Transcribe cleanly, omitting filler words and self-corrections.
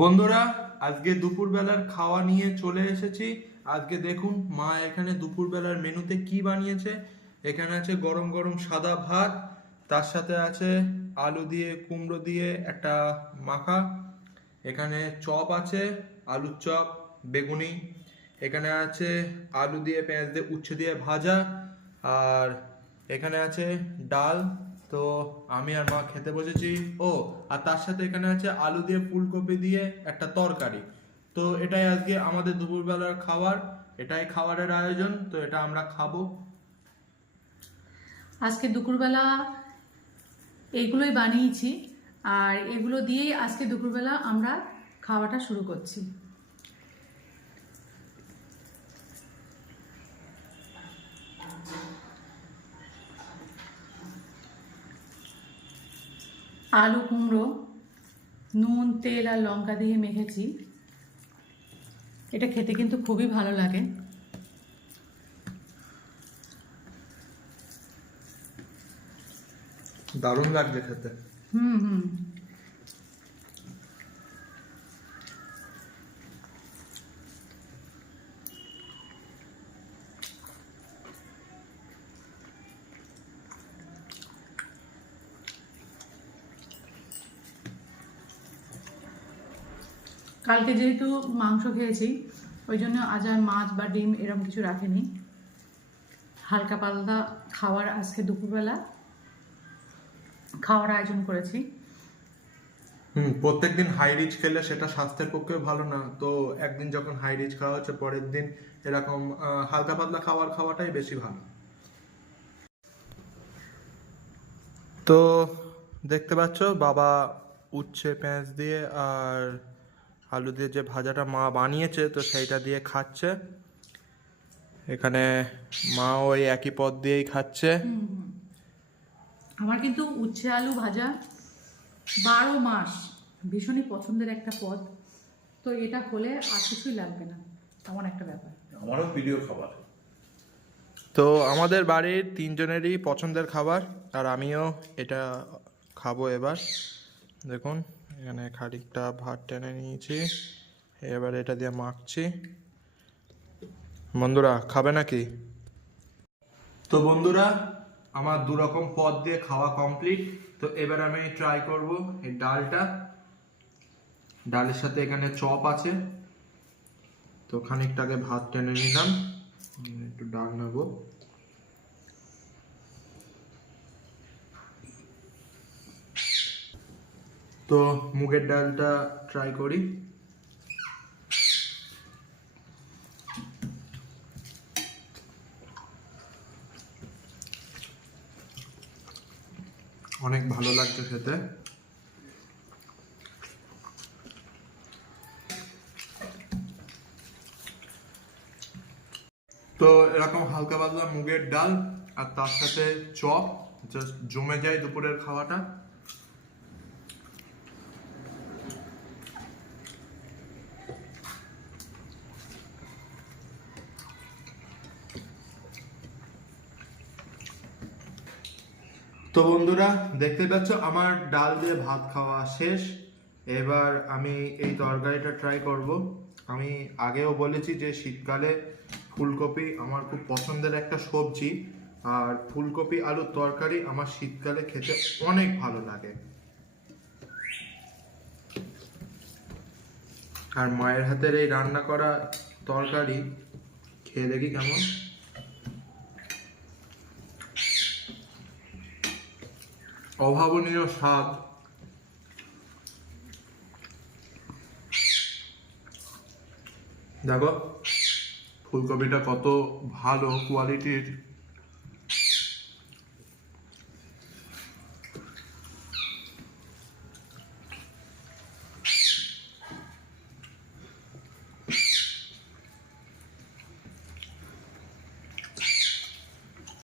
বন্ধুরা, আজকে দুপুরবেলার খাওয়া নিয়ে চলে এসেছি। আজকে দেখুন মা এখানে দুপুরবেলার মেনুতে কি বানিয়েছে। এখানে আছে গরম গরম সাদা ভাত, তার সাথে আছে আলু দিয়ে কুমড়ো দিয়ে একটা মাখা। এখানে চপ আছে, আলুর চপ, বেগুনি। এখানে আছে আলু দিয়ে পেঁয়াজ দিয়ে উচ্ছে দিয়ে ভাজা। আর এখানে আছে ডাল। তো আমি আর মা খেতে বসেছি। ও, আর তার সাথে এখানে আছে আলু দিয়ে ফুলকপি দিয়ে একটা তরকারি। তো এটাই আজকে আমাদের দুপুরবেলার খাবার, এটাই খাবারের আয়োজন। তো এটা আমরা খাবো। আজকে দুপুরবেলা এইগুলোই বানিয়েছি, আর এগুলো দিয়েই আজকে দুপুরবেলা আমরা খাওয়াটা শুরু করছি। আলু কুমড়ো নুন তেল আর লঙ্কা দিয়ে মেখেছি। এটা খেতে কিন্তু খুবই ভালো লাগে। দারুণ লাগছে খেতে। হুম হুম কালকে যেহেতু মাংস খেয়েছি, ওই জন্য আজ আর মাছ বা ডিম এরকম কিছু রাখিনি। হালকা পাতলা খাওয়ার আজকে দুপুরবেলা খাওয়ার আয়োজন করেছি। প্রত্যেকদিন হাই রিচ খেলে সেটা স্বাস্থ্যের পক্ষে ভালো না। তো একদিন যখন হাই রিচ খাওয়া হচ্ছে, পরের দিন এরকম হালকা পাতলা খাবার খাওয়াটাই বেশি ভালো। তো দেখতে পাচ্ছ বাবা উচ্ছে পেঁয়াজ দিয়ে আর আলু দিয়ে যে ভাজাটা মা বানিয়েছে, তো সেইটা দিয়ে খাচ্ছে। এখানে মা ওই একই পদ দিয়েই খাচ্ছে। আমার কিন্তু উচ্ছে আলু ভাজা 12 মাস ভীষণই পছন্দের একটা পদ। তো এটা হলে আর কিছুই লাগবে না, এমন একটা ব্যাপার। আমারও প্রিয় খাবার। তো আমাদের বাড়ির তিনজনেরই পছন্দের খাবার, আর আমিও এটা খাবো এবার। দেখুন এখানে খানিকটা ভাত টেনে নিয়েছি, এবার এটা দিয়ে মাখছি। বন্ধুরা খাবে নাকি? তো বন্ধুরা, আমার দু রকম পদ দিয়ে খাওয়া কমপ্লিট। তো এবার আমি ট্রাই করব এই ডালটা। ডালের সাথে এখানে চপ আছে। তো খানিকটাকে ভাত টেনে নিলাম, একটু ডাল নেবো। তো মুগের ডালটা ট্রাই করি। অনেক ভালো লাগছে খেতে। তো এরকম হালকা পাতলা মুগের ডাল আর তার সাথে চপ, জাস্ট জমে যায় দুপুরের খাওয়াটা। তো বন্ধুরা দেখতে পাচ্ছ আমার ডাল দিয়ে ভাত খাওয়া শেষ। এবার আমি এই তরকারিটা ট্রাই করব। আমি আগেও বলেছি যে শীতকালে ফুলকপি আমার খুব পছন্দের একটা সবজি, আর ফুলকপি আলুর তরকারি আমার শীতকালে খেতে অনেক ভালো লাগে। আর মায়ের হাতের এই রান্না করা তরকারি খেয়ে দেখি কেমন। অভাবনীয় স্বাদ। দেখো ফুলকপিটা কত ভালো কোয়ালিটির।